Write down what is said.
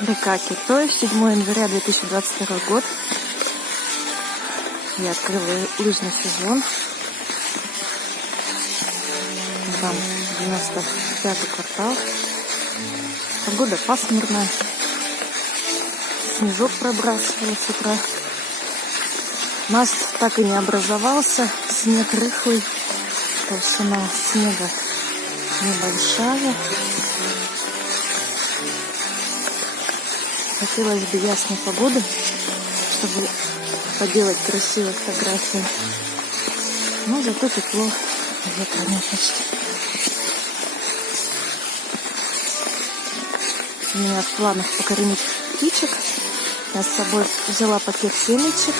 Река Китой, 7 января 2022 год. Я открыла лыжный сезон. Там 95-й квартал. Погода пасмурная. Снежок пробрасывал с утра. Наст так и не образовался. Снег рыхлый. Толщина снега небольшая. Хотелось бы ясной погоды, чтобы поделать красивые фотографии. Но зато тепло, ветра нет почти. У меня в планах покормить птичек. Я с собой взяла пакет семечек.